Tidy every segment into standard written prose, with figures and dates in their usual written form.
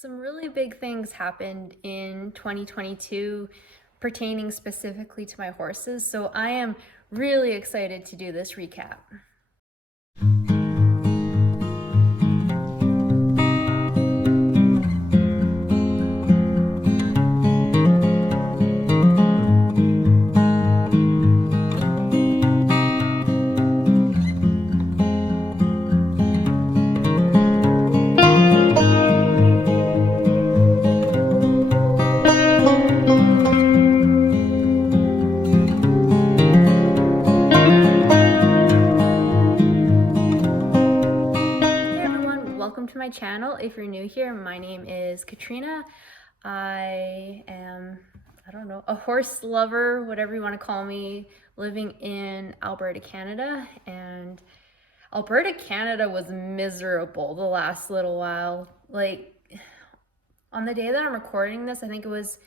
Some really big things happened in 2022 pertaining specifically to my horses, so I am really excited to do this recap. Welcome to my channel. If you're new here, my name is Katrina. I am, a horse lover, whatever you want to call me, living in Alberta, Canada. And Alberta, Canada was miserable the last little while. Like, on the day that I'm recording this, I think it was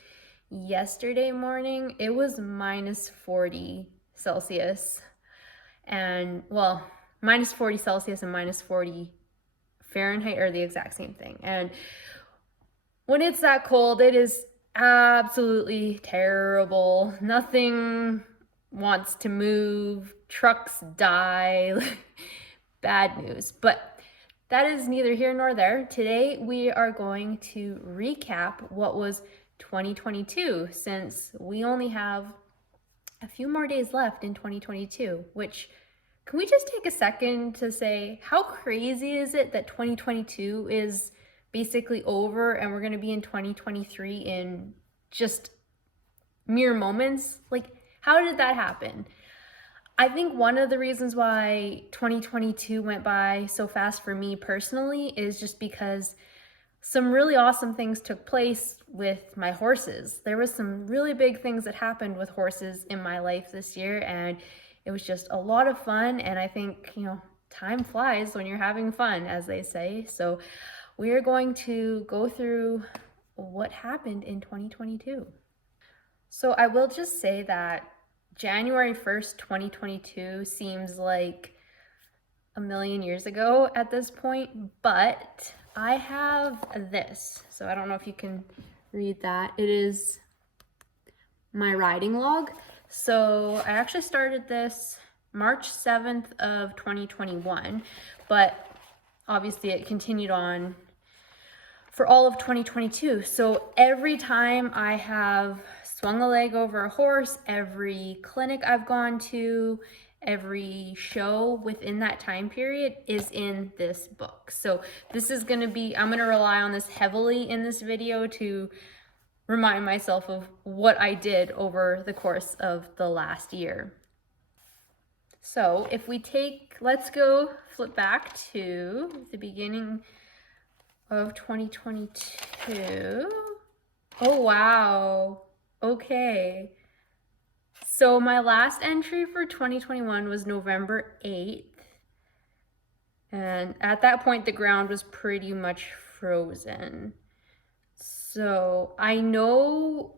yesterday morning, it was minus 40 Celsius. And, well, minus 40 Celsius and minus 40 Fahrenheit are the exact same thing. And when it's that cold, it is absolutely terrible. Nothing wants to move. Trucks die. Bad news. But that is neither here nor there. Today we are going to recap what was 2022, since we only have a few more days left in 2022, which, can we just take a second to say, how crazy is it that 2022 is basically over and we're going to be in 2023 in just mere moments? Like, how did that happen? I think one of the reasons why 2022 went by so fast for me personally is just because some really awesome things took place with my horses. There was some really big things that happened with horses in my life this year, and it was just a lot of fun. And I think, time flies when you're having fun, as they say. So we are going to go through what happened in 2022. So I will just say that January 1st, 2022 seems like a million years ago at this point, but I have this. So I don't know if you can read that. It is my riding log. So I actually started this March 7th of 2021, but obviously it continued on for all of 2022. So every time I have swung a leg over a horse, every clinic I've gone to, every show within that time period is in this book. So this is going to be, I'm going to rely on this heavily in this video to remind myself of what I did over the course of the last year. So if we let's go flip back to the beginning of 2022. Oh, wow. Okay. So my last entry for 2021 was November 8th. And at that point, the ground was pretty much frozen. So I know,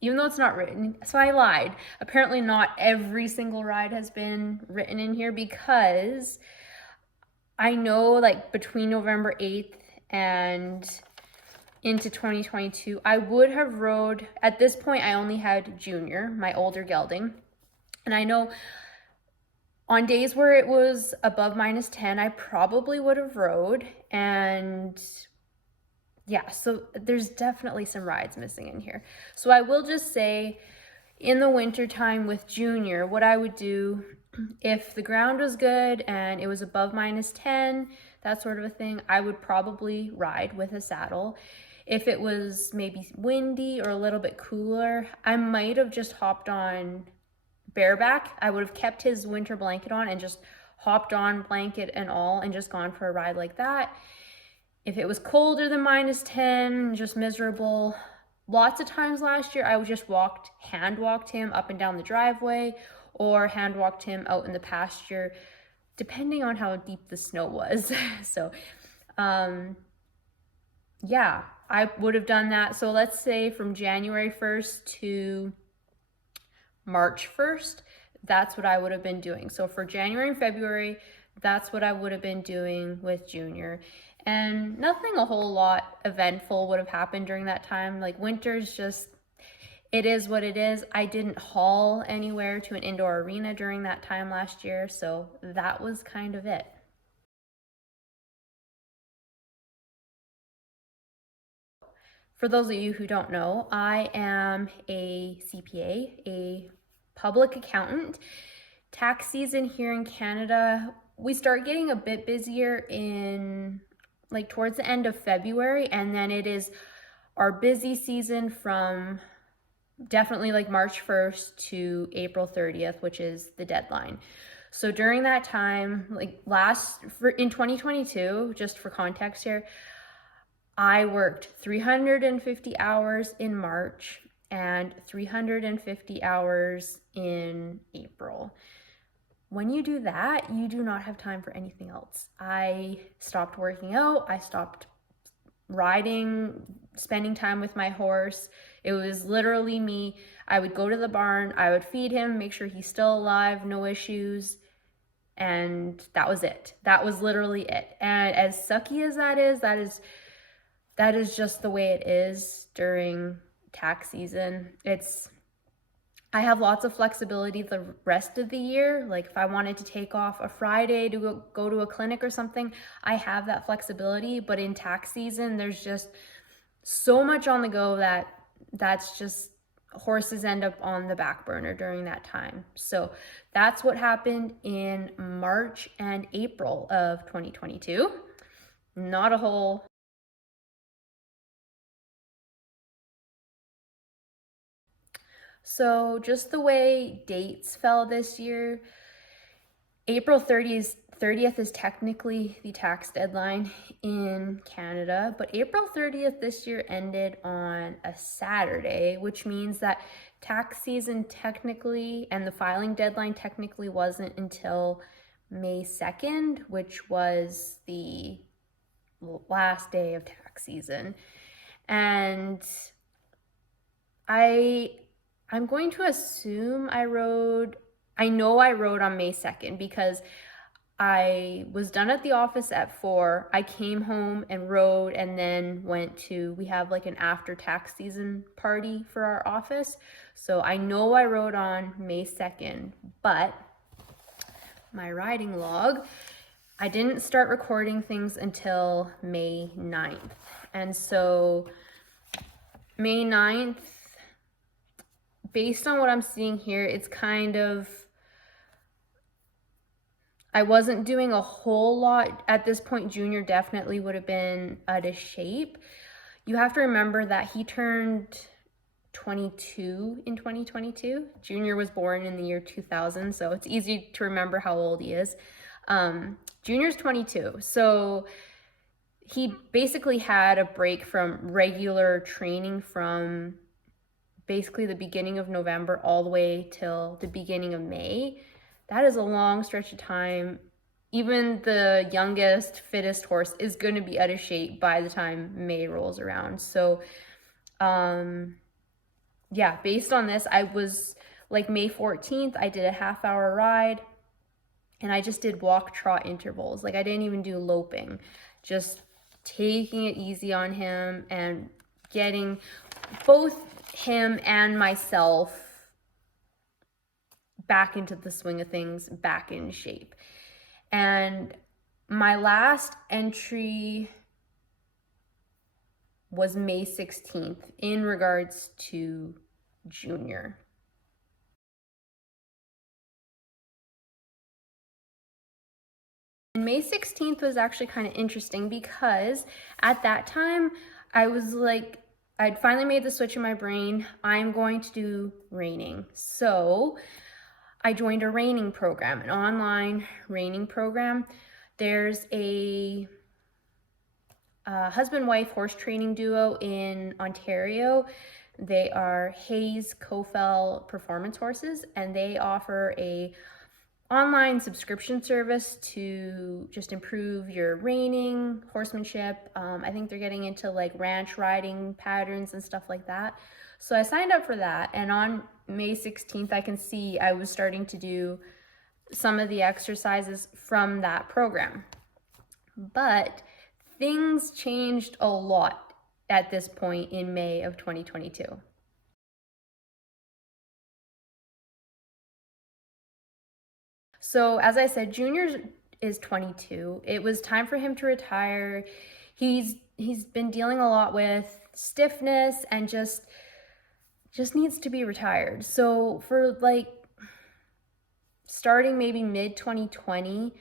even though it's not written, so I lied. Apparently not every single ride has been written in here, because I know, like, between November 8th and into 2022, I would have rode, at this point I only had Junior, my older gelding. And I know on days where it was above minus 10, I probably would have rode. And yeah, so there's definitely some rides missing in here. So I will just say, in the winter time with Junior, what I would do, if the ground was good and it was above minus 10, that sort of a thing, I would probably ride with a saddle. If it was maybe windy or a little bit cooler, I might have just hopped on bareback. I would have kept his winter blanket on and just hopped on, blanket and all, and just gone for a ride like that. If it was colder than minus 10, just miserable, lots of times last year I would just hand walked him up and down the driveway, or hand walked him out in the pasture, depending on how deep the snow was. So yeah, I would have done that. So let's say from January 1st to March 1st, that's what I would have been doing. So for January and February, that's what I would have been doing with Junior. And nothing a whole lot eventful would have happened during that time. Like winter's just, it is what it is. I didn't haul anywhere to an indoor arena during that time last year, so that was kind of it. For those of you who don't know, I am a CPA, a public accountant. Tax season here in Canada, we start getting a bit busier in like towards the end of February, and then it is our busy season from definitely like March 1st to April 30th, which is the deadline. So during that time, like in 2022, just for context here, I worked 350 hours in March and 350 hours in April. When you do that, you do not have time for anything else. I stopped working out, I stopped riding, spending time with my horse. It was literally me. I would go to the barn, I would feed him, make sure he's still alive, no issues, and that was it. That was literally it. And as sucky as that is just the way it is during tax season. I have lots of flexibility the rest of the year. Like if I wanted to take off a Friday to go to a clinic or something, I have that flexibility. But in tax season, there's just so much on the go that's just horses end up on the back burner during that time. So that's what happened in March and April of 2022. Not a whole So just the way dates fell this year, April 30th is technically the tax deadline in Canada, but April 30th this year ended on a Saturday, which means that tax season technically and the filing deadline technically wasn't until May 2nd, which was the last day of tax season. And I'm going to assume I know I rode on May 2nd because I was done at the office at 4. I came home and rode and then we have like an after tax season party for our office. So I know I rode on May 2nd, but my riding log, I didn't start recording things until May 9th. And so May 9th, based on what I'm seeing here, it's kind of, I wasn't doing a whole lot. At this point, Junior definitely would have been out of shape. You have to remember that he turned 22 in 2022. Junior was born in the year 2000, so it's easy to remember how old he is. Junior's 22, so he basically had a break from regular training from basically the beginning of November all the way till the beginning of May. That is a long stretch of time. Even the youngest, fittest horse is going to be out of shape by the time May rolls around. So, yeah, based on this, I was like May 14th, I did a half-hour ride and I just did walk trot intervals. Like I didn't even do loping, just taking it easy on him and getting both him and myself back into the swing of things, back in shape. And my last entry was May 16th in regards to Junior. And May 16th was actually kind of interesting because at that time I was like, I'd finally made the switch in my brain. I'm going to do reining. So I joined a reining program, an online reining program. There's a husband-wife horse training duo in Ontario. They are Hayes Kofel Performance Horses, and they offer a online subscription service to just improve your reining, horsemanship. I think they're getting into like ranch riding patterns and stuff like that. So I signed up for that, and on May 16th, I can see I was starting to do some of the exercises from that program. But things changed a lot at this point in May of 2022. So as I said, Junior is 22. It was time for him to retire. He's been dealing a lot with stiffness and just needs to be retired. So for like starting maybe mid 2020,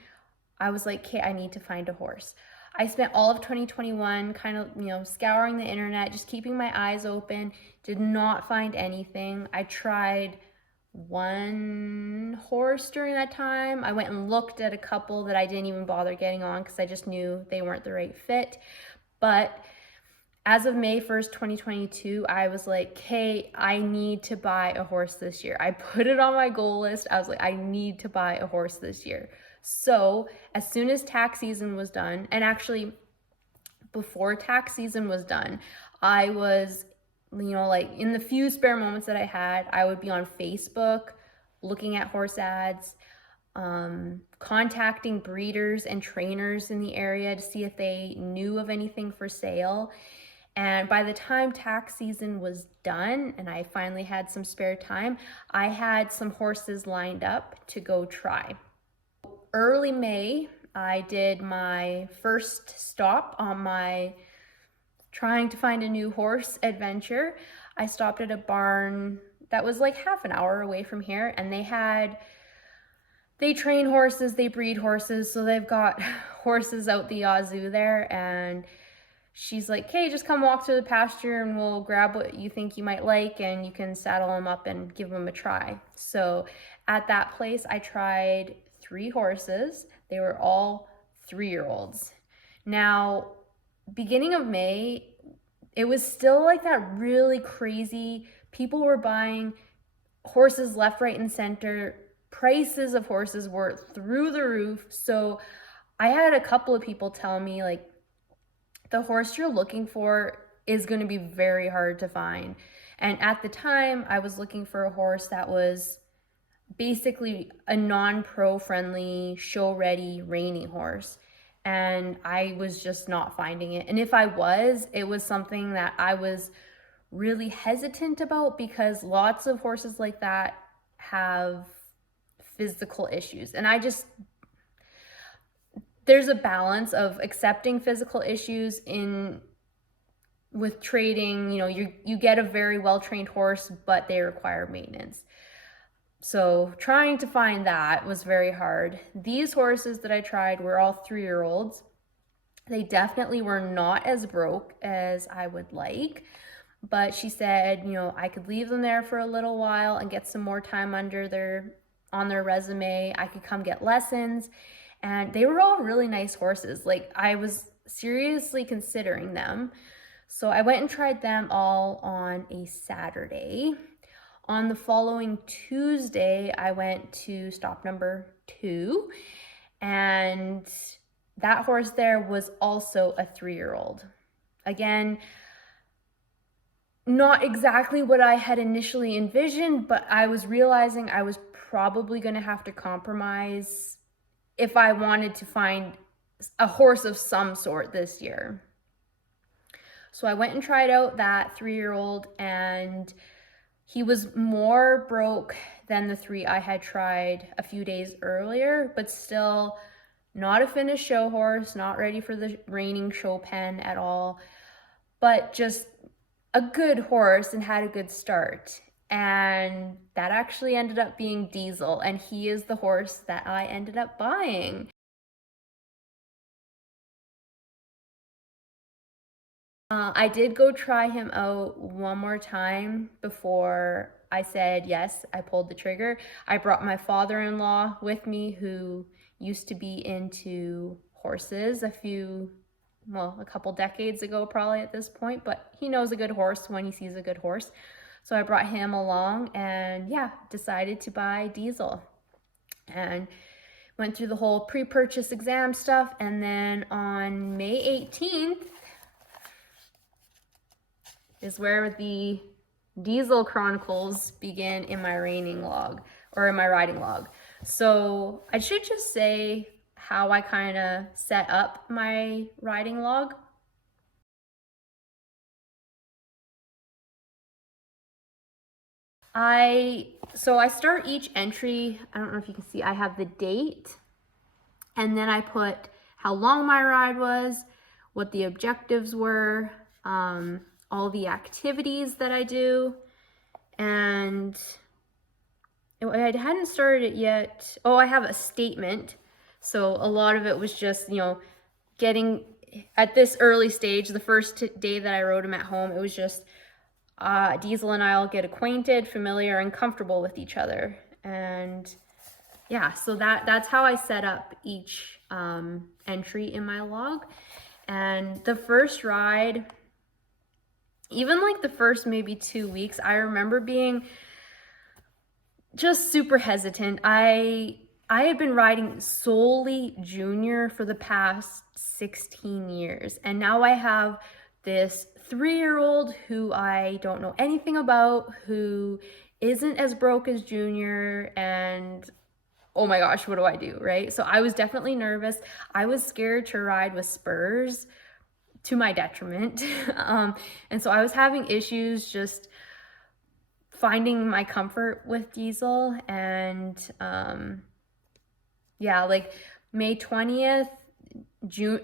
I was like, okay, I need to find a horse. I spent all of 2021 kind of, scouring the internet, just keeping my eyes open, did not find anything. I tried one horse during that time. I went and looked at a couple that I didn't even bother getting on because I just knew they weren't the right fit. But as of May 1st, 2022, I was like, hey, I need to buy a horse this year. I put it on my goal list. I was like, I need to buy a horse this year. So as soon as tax season was done, and actually before tax season was done, I was, like in the few spare moments that I had, I would be on Facebook looking at horse ads, contacting breeders and trainers in the area to see if they knew of anything for sale. And by the time tax season was done and I finally had some spare time, I had some horses lined up to go try. Early May, I did my first stop on my trying to find a new horse adventure. I stopped at a barn that was like half an hour away from here, and they train horses, they breed horses, so they've got horses out the yazoo there. And she's like, hey, just come walk through the pasture and we'll grab what you think you might like and you can saddle them up and give them a try. So at that place, I tried 3 horses. They were all 3-year-olds. Now, beginning of May, it was still like that really crazy. People were buying horses left, right, and center. Prices of horses were through the roof. So I had a couple of people tell me, like, the horse you're looking for is going to be very hard to find. And at the time, I was looking for a horse that was basically a non-pro friendly, show ready reining horse. And I was just not finding it. And if I was, it was something that I was really hesitant about because lots of horses like that have physical issues. And there's a balance of accepting physical issues with trading. You get a very well-trained horse, but they require maintenance. So trying to find that was very hard. These horses that I tried were all 3-year-olds. They definitely were not as broke as I would like, but she said, I could leave them there for a little while and get some more time on their resume. I could come get lessons. And they were all really nice horses. Like, I was seriously considering them. So I went and tried them all on a Saturday. On the following Tuesday, I went to stop number 2. And that horse there was also a 3-year-old. Again, not exactly what I had initially envisioned, but I was realizing I was probably going to have to compromise if I wanted to find a horse of some sort this year. So I went and tried out that 3-year-old, and he was more broke than the 3 I had tried a few days earlier, but still not a finished show horse, not ready for the Reining show pen at all, but just a good horse and had a good start. And that actually ended up being Diesel, and he is the horse that I ended up buying. I did go try him out one more time before I said yes, I pulled the trigger. I brought my father-in-law with me, who used to be into horses a couple decades ago probably at this point, but he knows a good horse when he sees a good horse. So I brought him along and decided to buy Diesel and went through the whole pre-purchase exam stuff. And then on May 18th is where the Diesel Chronicles begin in my reining log, or in my riding log. So I should just say how I kind of set up my riding log. So I start each entry, I don't know if you can see, I have the date, and then I put how long my ride was, what the objectives were, all the activities that I do, and I hadn't started it yet. Oh, I have a statement. So a lot of it was just, getting at this early stage, the first day that I rode him at home, it was just Diesel and I'll get acquainted, familiar, and comfortable with each other. And yeah, so that's how I set up each entry in my log. And the first ride, even like the first maybe 2 weeks, I remember being just super hesitant. I had been riding solely junior for the past 16 years, and now I have this 3-year-old who I don't know anything about, who isn't as broke as junior, and oh my gosh, what do I do, right? So I was definitely nervous. I was scared to ride with spurs, to my detriment. And so I was having issues just finding my comfort with Diesel. And yeah, like May 20th,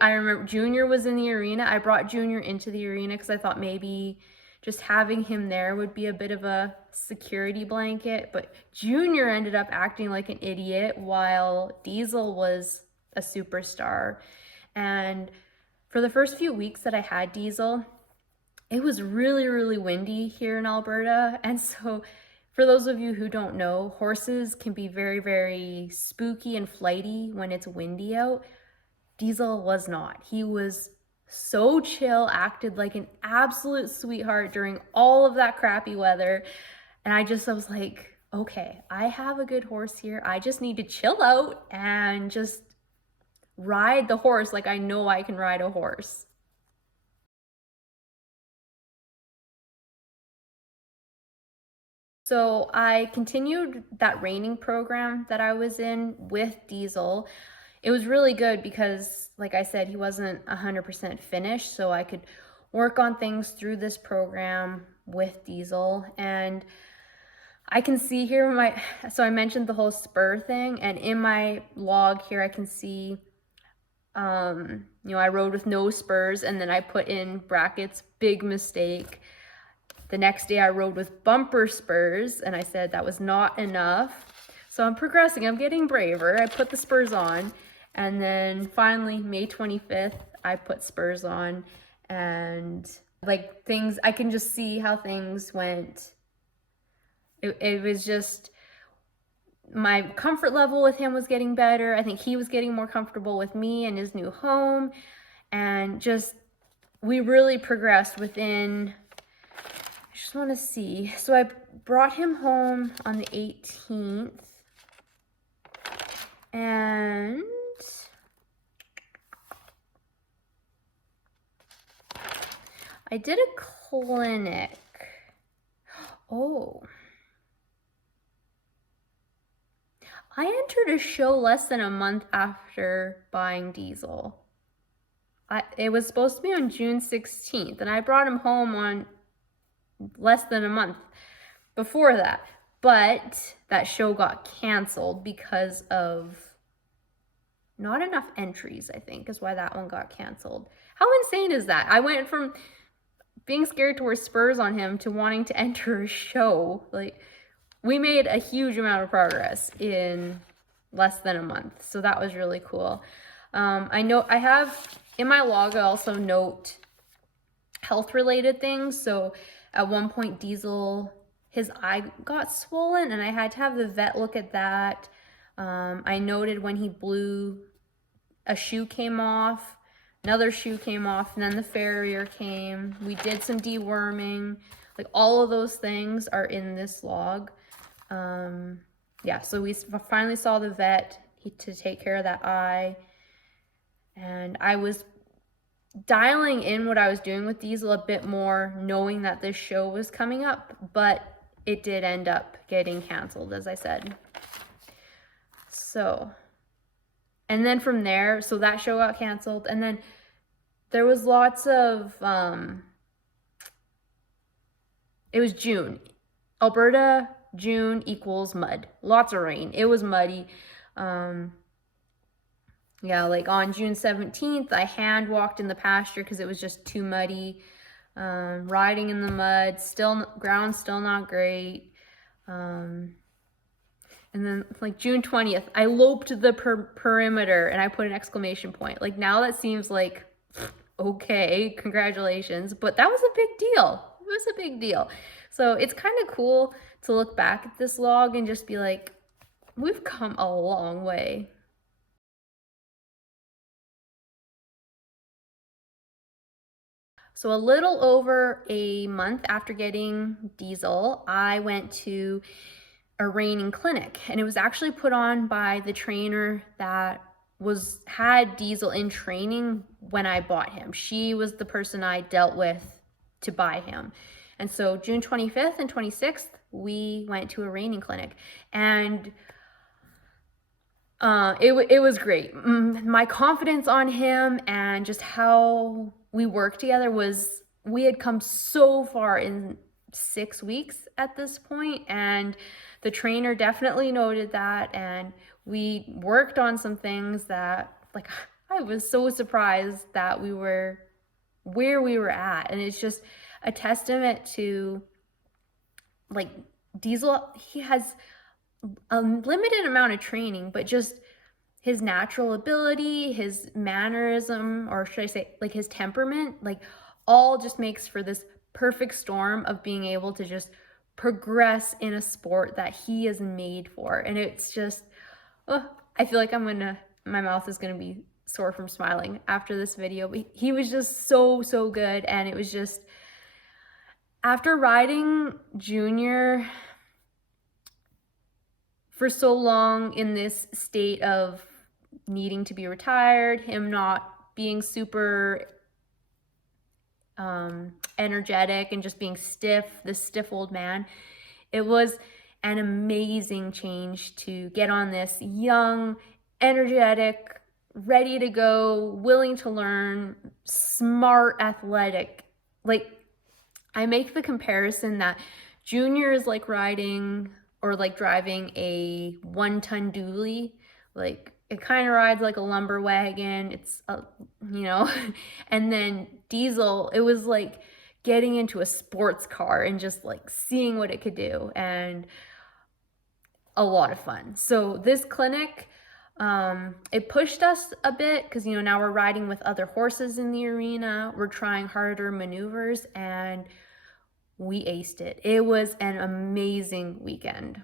I remember Junior was in the arena. I brought Junior into the arena because I thought maybe just having him there would be a bit of a security blanket, but Junior ended up acting like an idiot while Diesel was a superstar. And for the first few weeks that I had Diesel, it was really, really windy here in Alberta. And so for those of you who don't know, horses can be very, very spooky and flighty when it's windy out. Diesel was not. He was so chill, acted like an absolute sweetheart during all of that crappy weather. And I was like, okay, I have a good horse here. I just need to chill out and just ride the horse like I know I can ride a horse. So I continued that reining program that I was in with Diesel. It was really good because, like I said, he wasn't 100% finished, so I could work on things through this program with Diesel. And I can see here so I mentioned the whole spur thing, and in my log here I can see, I rode with no spurs, and then I put in brackets, big mistake. The next day I rode with bumper spurs, and I said that was not enough. So I'm progressing, I'm getting braver. I put the spurs on, and then finally May 25th, I put spurs on, and like things, I can just see how things went. It was just, my comfort level with him was getting better. I think he was getting more comfortable with me and his new home, and just, we really progressed within, I just want to see. So I brought him home on the 18th, and I did a clinic. Oh. I entered a show less than a month after buying Diesel. It was supposed to be on June 16th, and I brought him home on less than a month before that. But that show got canceled because of not enough entries, I think, is why that one got canceled. How insane is that? I went from being scared to wear spurs on him to wanting to enter a show. Like, we made a huge amount of progress in less than a month. So that was really cool. I know I have in my log, I also note health related things. So at one point, Diesel, his eye got swollen, and I had to have the vet look at that. I noted when he blew, a shoe came off, another shoe came off, and then the farrier came. We did some deworming. Like, all of those things are in this log. Yeah, so we finally saw the vet to take care of that eye, and I was dialing in what I was doing with Diesel a bit more, knowing that this show was coming up, but it did end up getting canceled, as I said. So And then from there, so that show got canceled. And then there was lots of, it was June. Alberta, June equals mud. Lots of rain. It was muddy. Yeah, like on June 17th, I hand walked in the pasture because it was just too muddy. Riding in the mud, ground still not great. And then like June 20th, I loped the perimeter and I put an exclamation point. Like now that seems like, okay, congratulations. But that was a big deal. It was a big deal. So it's kind of cool to look back at this log and just be like, we've come a long way. So a little over a month after getting Diesel, I went to a Reining clinic, and it was actually put on by the trainer that had Diesel in training when I bought him. She was the person I dealt with to buy him. And so June 25th and 26th, we went to a Reining clinic, and it was great. My confidence on him and just how we worked together we had come so far in 6 weeks at this point, and the trainer definitely noted that, and we worked on some things that, like, I was so surprised that we were where we were at. And it's just a testament to, like, Diesel, he has a limited amount of training, but just his natural ability, his mannerism, or should I say like his temperament, like all just makes for this perfect storm of being able to just progress in a sport that he is made for. And it's just, I feel like my mouth is gonna be sore from smiling after this video, but he was just so good. And it was just, after riding Junior for so long in this state of needing to be retired, him not being super energetic and just being this stiff old man, it was an amazing change to get on this young, energetic, ready to go, willing to learn, smart, athletic. Like, I make the comparison that Junior is like riding or like driving a 1-ton dually. Like, it kind of rides like a lumber wagon. It's, and then Diesel, it was like getting into a sports car and just like seeing what it could do, and a lot of fun. So this clinic, it pushed us a bit because, now we're riding with other horses in the arena. We're trying harder maneuvers, and we aced it. It was an amazing weekend.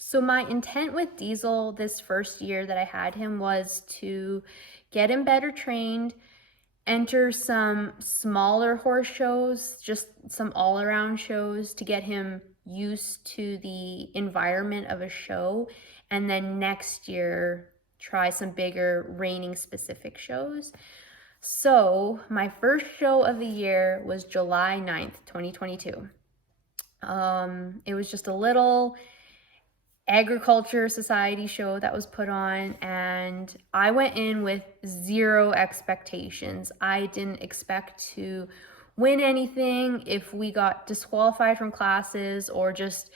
So my intent with Diesel this first year that I had him was to get him better trained, enter some smaller horse shows, just some all-around shows to get him used to the environment of a show, and then next year try some bigger reining specific shows. So my first show of the year was July 9th, 2022. It was just a little agriculture society show that was put on, and I went in with zero expectations. I didn't expect to win anything if we got disqualified from classes, or just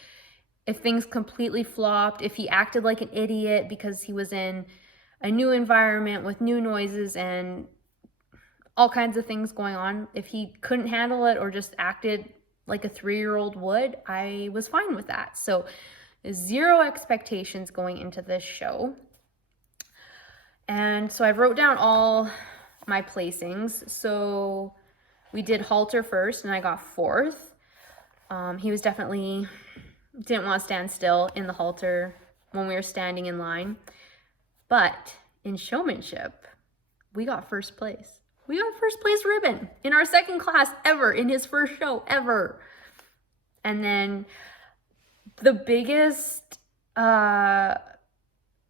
if things completely flopped, if he acted like an idiot because he was in a new environment with new noises and all kinds of things going on. If he couldn't handle it or just acted like a 3-year-old would, I was fine with that. So zero expectations going into this show. And so I wrote down all my placings. So we did halter first, and I got 4th. He was definitely didn't want to stand still in the halter when we were standing in line. But in showmanship, we got 1st place. We got 1st place ribbon in our 2nd class ever, in his first show ever. And then the biggest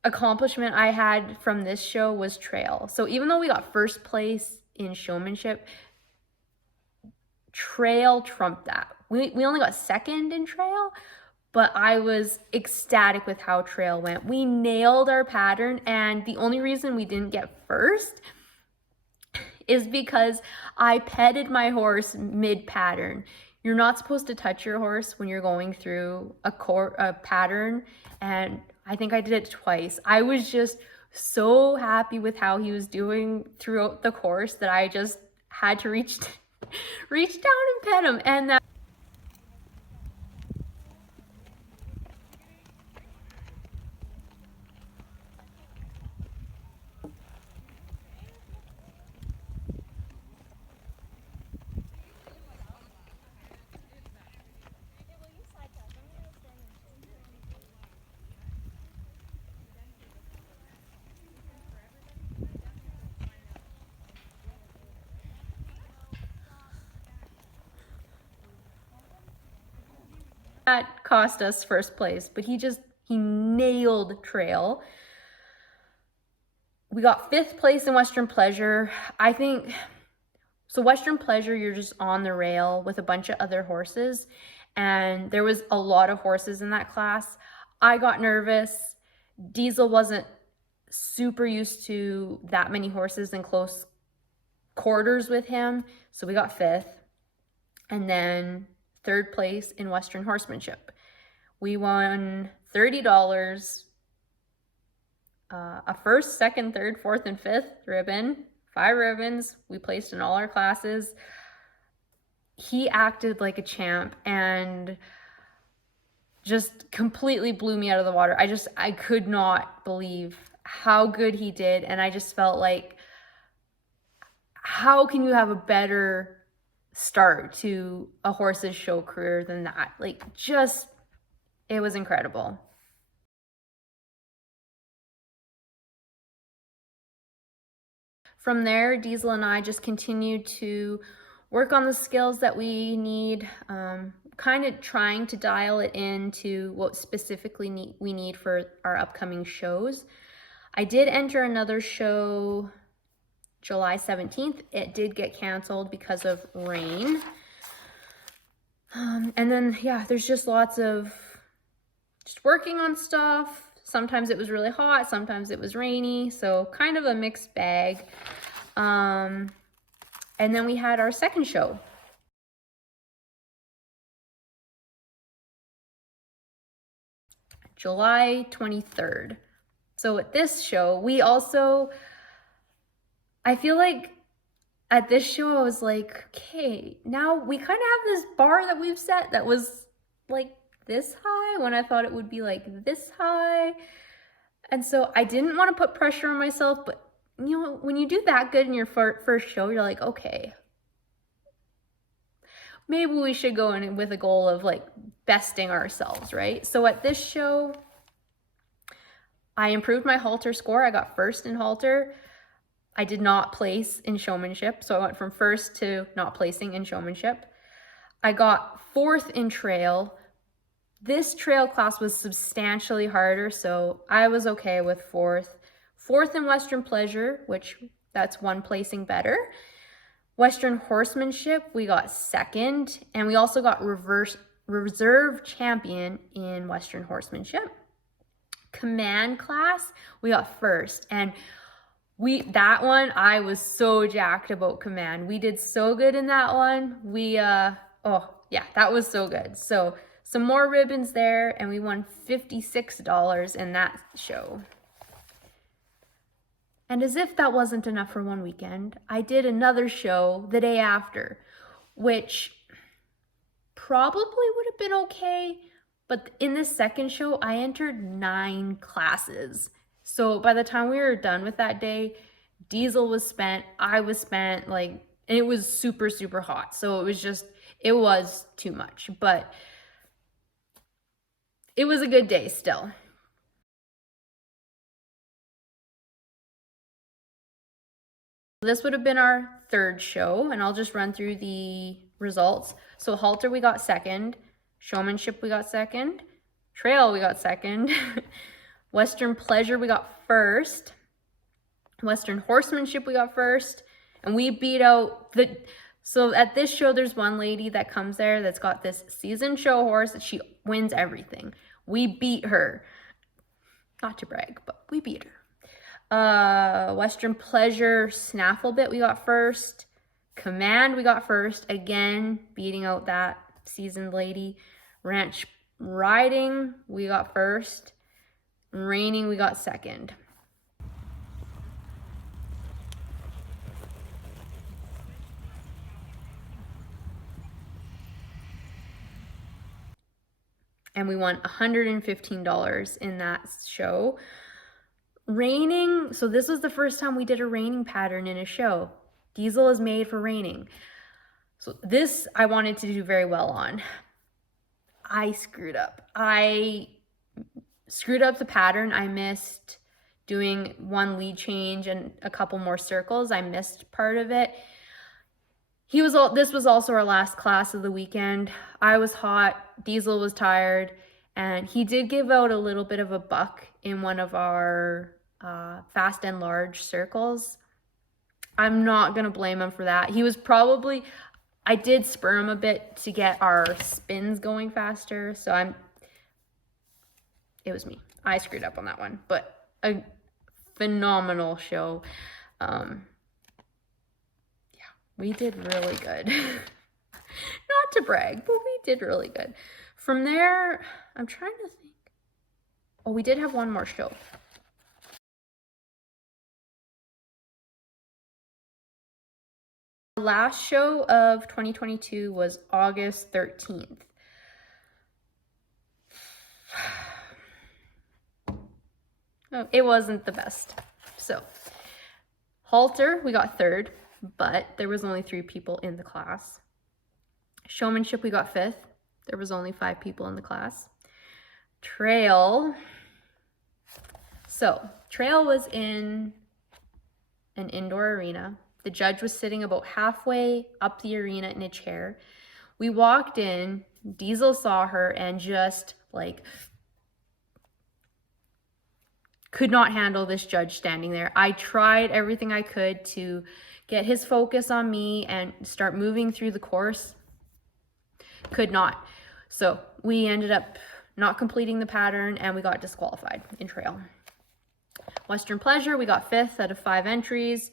accomplishment I had from this show was trail. So even though we got 1st place in showmanship, trail trumped that. we only got second in trail, but I was ecstatic with how trail went. We nailed our pattern, and the only reason we didn't get first is because I petted my horse mid-pattern. You're not supposed to touch your horse when you're going through a pattern, and I think I did it twice. I was just so happy with how he was doing throughout the course that I just had to reach down and pet him. And that cost us first place, but he nailed trail. We got 5th place in Western Pleasure. I think, so Western Pleasure, you're just on the rail with a bunch of other horses, and there was a lot of horses in that class. I got nervous. Diesel wasn't super used to that many horses in close quarters with him, so we got 5th. And then 3rd place in Western Horsemanship. We won $30, a 1st, 2nd, 3rd, 4th, and 5th ribbon, 5 ribbons. We placed in all our classes. He acted like a champ and just completely blew me out of the water. I could not believe how good he did, and I just felt like, how can you have a better start to a horse's show career than that? Like, just, it was incredible. From there, Diesel and I just continued to work on the skills that we need, kind of trying to dial it into what specifically we need for our upcoming shows. I did enter another show July 17th. It did get canceled because of rain. And then, yeah, there's just lots of just working on stuff. Sometimes it was really hot, sometimes it was rainy, so kind of a mixed bag. And then we had our second show. July 23rd. So at this show, I feel like at this show, I was like, okay, now we kind of have this bar that we've set that was like this high when I thought it would be like this high. And so I didn't want to put pressure on myself, but you know, when you do that good in your first show, you're like, okay, maybe we should go in with a goal of like besting ourselves, right? So at this show, I improved my halter score. I got 1st in halter. I did not place in showmanship, so I went from 1st to not placing in showmanship. I got 4th in trail. This trail class was substantially harder, so I was okay with 4th. 4th in Western Pleasure, which that's 1 placing better. Western Horsemanship, we got 2nd, and we also got reserve champion in Western Horsemanship. Command class, we got 1st, and that one, I was so jacked about command. We did so good in that one. Oh yeah, that was so good. So some more ribbons there, and we won $56 in that show. And as if that wasn't enough for one weekend, I did another show the day after, which probably would have been okay, but in this second show, I entered 9 classes. So by the time we were done with that day, Diesel was spent, I was spent, like, and it was super, super hot. So it was too much, but it was a good day still. This would have been our 3rd show, and I'll just run through the results. So halter, we got 2nd. Showmanship, we got 2nd. Trail, we got 2nd. Western Pleasure, we got 1st. Western Horsemanship, we got 1st. And we beat out So at this show, there's one lady that comes there that's got this seasoned show horse that she wins everything. We beat her. Not to brag, but we beat her. Western Pleasure Snaffle Bit we got first. Command we got first. Again, beating out that seasoned lady. Ranch Riding we got first. Reining we got second. And we won $115 in that show. Reining, so this was the first time we did a reining pattern in a show. Diesel is made for reining. So this I wanted to do very well on. I screwed up. I screwed up the pattern. I missed doing one lead change and a couple more circles. I missed part of it. This was also our last class of the weekend. I was hot, Diesel was tired, and he did give out a little bit of a buck in one of our fast and large circles. I'm not gonna blame him for that. I did spur him a bit to get our spins going faster, so it was me. I screwed up on that one, but a phenomenal show. We did really good. Not to brag, but we did really good. From there, I'm trying to think. Oh, we did have one more show. The last show of 2022 was August 13th. Oh, it wasn't the best. So, halter, we got third, but there was only 3 people in the class. Showmanship, we got 5th. There was only 5 people in the class. Trail. So, trail was in an indoor arena. The judge was sitting about halfway up the arena in a chair. We walked in, Diesel saw her and just like could not handle this judge standing there. I tried everything I could to get his focus on me and start moving through the course. Could not. So we ended up not completing the pattern and we got disqualified in trail. Western Pleasure, we got 5th out of 5 entries.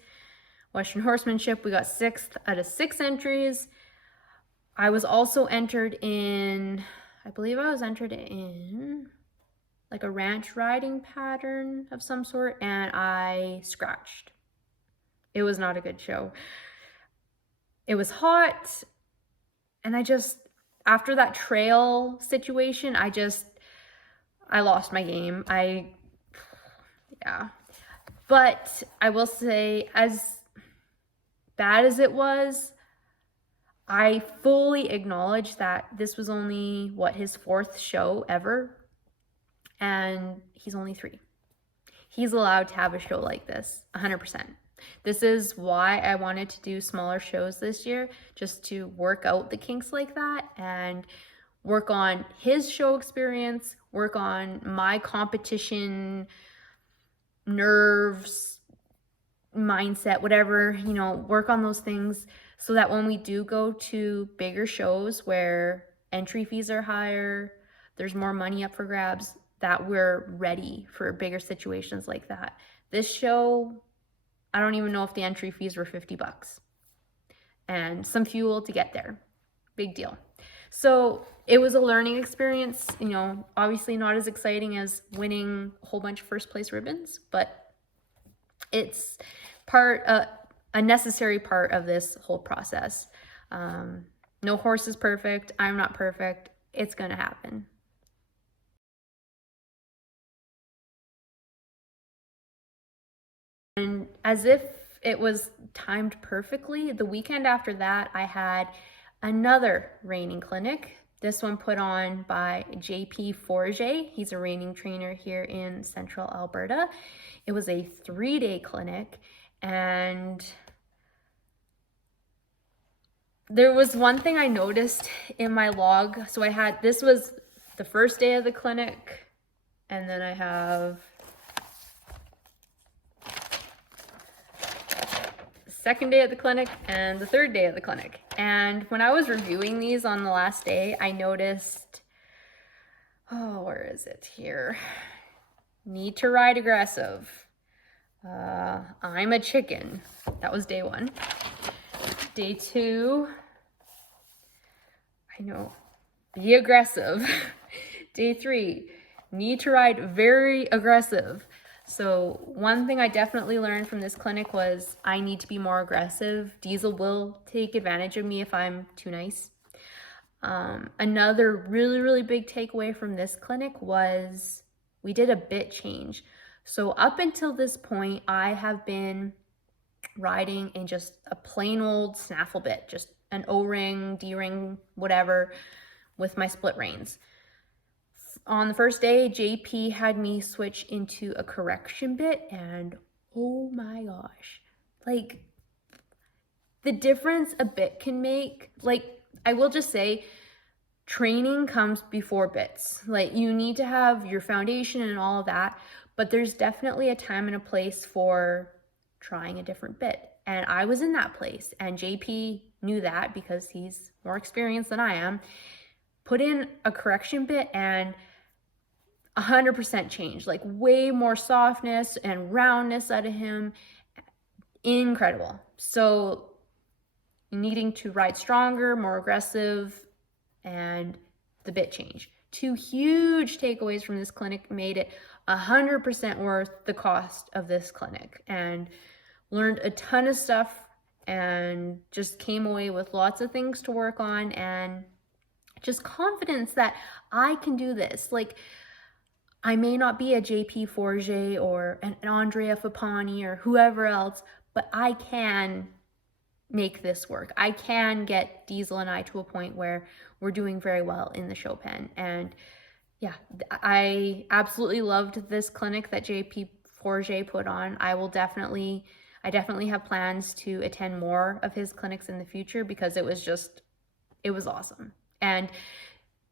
Western Horsemanship, we got 6th out of 6 entries. I was also entered in, I believe I was entered in like a ranch riding pattern of some sort, and I scratched. It was not a good show. It was hot, and after that trail situation, I lost my game. Yeah. But I will say, as bad as it was, I fully acknowledge that this was only, his 4th show ever, and he's only 3. He's allowed to have a show like this, 100%. This is why I wanted to do smaller shows this year, just to work out the kinks like that and work on his show experience, work on my competition nerves, mindset, whatever, work on those things so that when we do go to bigger shows where entry fees are higher, there's more money up for grabs, that we're ready for bigger situations like that. This show, I don't even know if the entry fees were $50 and some fuel to get there. Big deal. So it was a learning experience, obviously not as exciting as winning a whole bunch of first place ribbons, but it's a necessary part of this whole process. No horse is perfect. I'm not perfect. It's going to happen. And as if it was timed perfectly, the weekend after that, I had another reining clinic. This one put on by JP Forget. He's a reining trainer here in Central Alberta. It was a 3-day clinic, and there was one thing I noticed in my log. So this was the first day of the clinic, and then I have second day at the clinic and the third day at the clinic. And when I was reviewing these on the last day, I noticed, oh, where is it here? Need to ride aggressive. I'm a chicken. That was day 1. Day 2, I know, be aggressive. Day 3, need to ride very aggressive. So one thing I definitely learned from this clinic was I need to be more aggressive. Diesel will take advantage of me if I'm too nice. Another really big takeaway from this clinic was we did a bit change. So up until this point, I have been riding in just a plain old snaffle bit, just an O-ring, D-ring, whatever, with my split reins. On the first day, JP had me switch into a correction bit, and oh my gosh, like the difference a bit can make. Like, I will just say, training comes before bits. Like, you need to have your foundation and all of that, but there's definitely a time and a place for trying a different bit. And I was in that place, and JP knew that because he's more experienced than I am. Put in a correction bit and 100% change, like way more softness and roundness out of him. Incredible. So needing to ride stronger, more aggressive, and the bit change. 2 huge takeaways from this clinic made it 100% worth the cost of this clinic, and learned a ton of stuff and just came away with lots of things to work on and just confidence that I can do this. Like, I may not be a JP Forget or an Andrea Fapani or whoever else, but I can make this work. I can get Diesel and I to a point where we're doing very well in the show pen. And yeah, I absolutely loved this clinic that JP Forget put on. I definitely have plans to attend more of his clinics in the future because it was awesome. And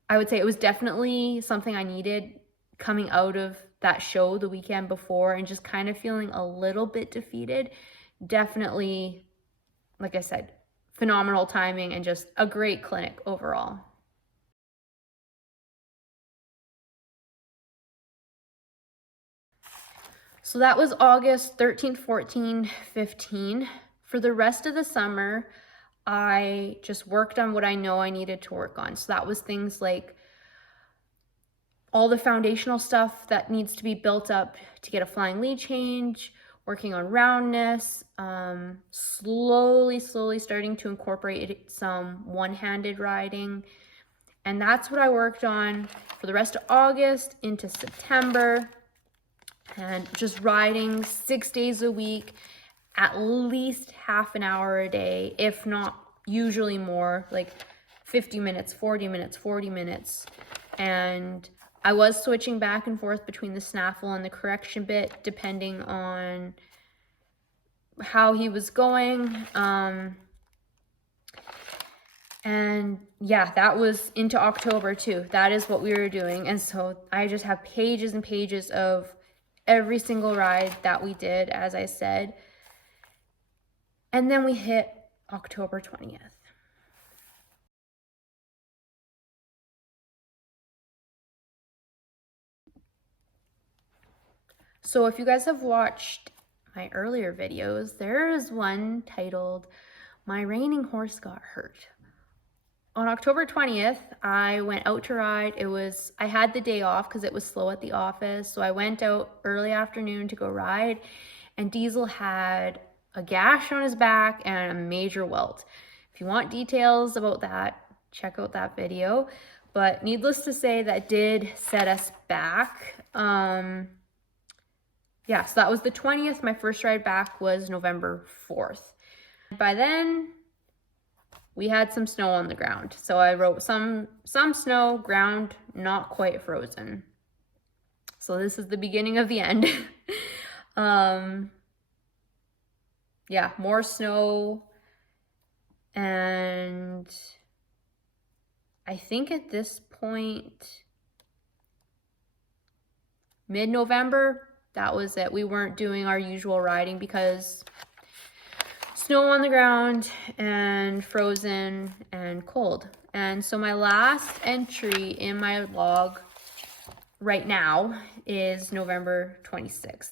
I would say it was definitely something I needed coming out of that show the weekend before and just kind of feeling a little bit defeated. Definitely, like I said, phenomenal timing and just a great clinic overall. So that was August 13th, 14, 15. For the rest of the summer, I just worked on what I know I needed to work on. So that was things like all the foundational stuff that needs to be built up to get a flying lead change, working on roundness, slowly starting to incorporate some one-handed riding. And that's what I worked on for the rest of August into September, and just riding 6 days a week, at least half an hour a day, if not usually more, like 50 minutes, 40 minutes, 40 minutes. And I was switching back and forth between the snaffle and the correction bit, depending on how he was going. And yeah, that was into October too. That is what we were doing. And so I just have pages and pages of every single ride that we did, as I said. And then we hit October 20th. So if you guys have watched my earlier videos, there is one titled, "My Reining Horse Got Hurt." On October 20th, I went out to ride. I had the day off because it was slow at the office. So I went out early afternoon to go ride, and Diesel had a gash on his back and a major welt. If you want details about that, check out that video. But needless to say, that did set us back. Yeah, so that was the 20th. My first ride back was November 4th. By then, we had some snow on the ground. So I wrote some snow, ground not quite frozen. So this is the beginning of the end. Yeah, more snow. And I think at this point, mid-November, that was it. We weren't doing our usual riding because snow on the ground and frozen and cold. And so my last entry in my log right now is November 26th.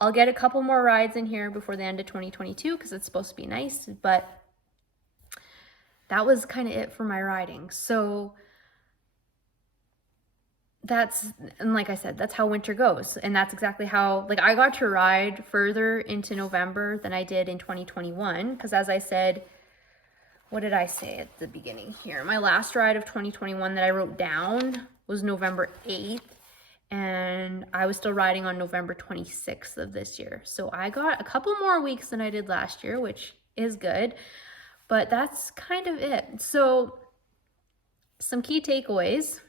I'll get a couple more rides in here before the end of 2022 because it's supposed to be nice, but that was kind of it for my riding. So and like I said, that's how winter goes. And that's exactly how, like, I got to ride further into November than I did in 2021. Because as I said, what did I say at the beginning here? My last ride of 2021 that I wrote down was November 8th. And I was still riding on November 26th of this year. So I got a couple more weeks than I did last year, which is good. But that's kind of it. So some key takeaways.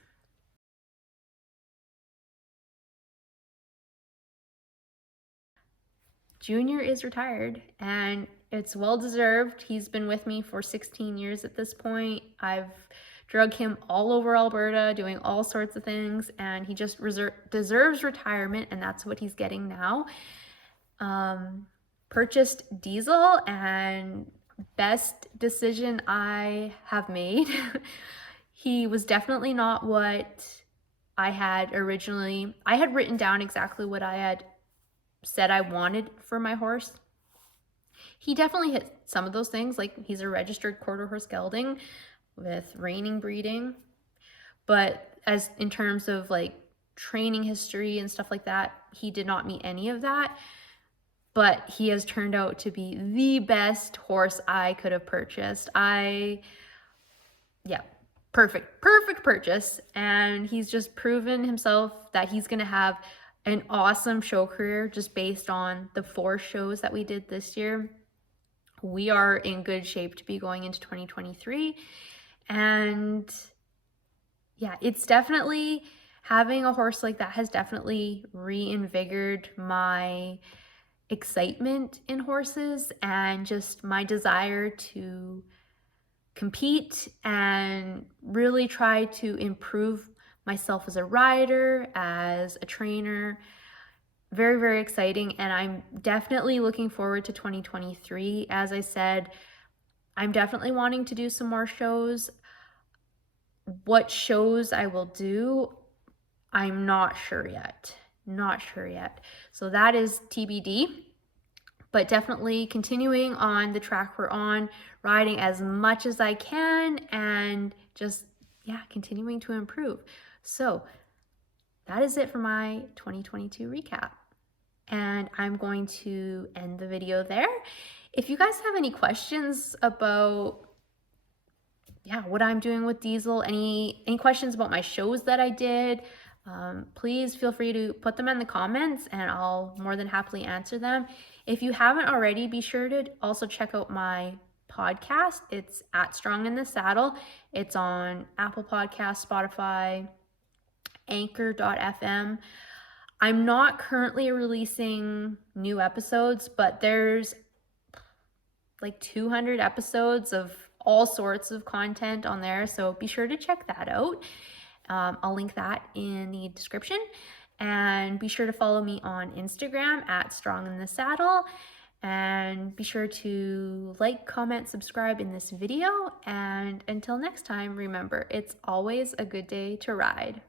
Junior is retired and it's well deserved. He's been with me for 16 years at this point. I've drug him all over Alberta doing all sorts of things, and he just deserves retirement, and that's what he's getting now. Purchased Diesel, and best decision I have made. He was definitely not what I had originally. I had written down exactly what I had said I wanted for my horse. He definitely hit some of those things, like he's a registered quarter horse gelding with Reining breeding, but as in terms of like training history and stuff like that, he did not meet any of that. But he has turned out to be the best horse I could have purchased. Perfect purchase. And he's just proven himself that he's gonna have an awesome show career just based on the 4 shows that we did this year. We are in good shape to be going into 2023. And yeah, it's definitely, having a horse like that has definitely reinvigorated my excitement in horses and just my desire to compete and really try to improve myself as a rider, as a trainer. Very, very exciting. And I'm definitely looking forward to 2023. As I said, I'm definitely wanting to do some more shows. What shows I will do, I'm not sure yet. So that is TBD. But definitely continuing on the track we're on, riding as much as I can, and just, yeah, continuing to improve. So that is it for my 2022 recap. And I'm going to end the video there. If you guys have any questions about, what I'm doing with Diesel, any questions about my shows that I did, please feel free to put them in the comments and I'll more than happily answer them. If you haven't already, be sure to also check out my podcast. It's at Strong in the Saddle. It's on Apple Podcasts, Spotify, Anchor.fm. I'm not currently releasing new episodes, but there's like 200 episodes of all sorts of content on there, so be sure to check that out. I'll link that in the description, and be sure to follow me on Instagram at Strong in the Saddle, and be sure to like, comment, subscribe in this video, and until next time, remember, it's always a good day to ride.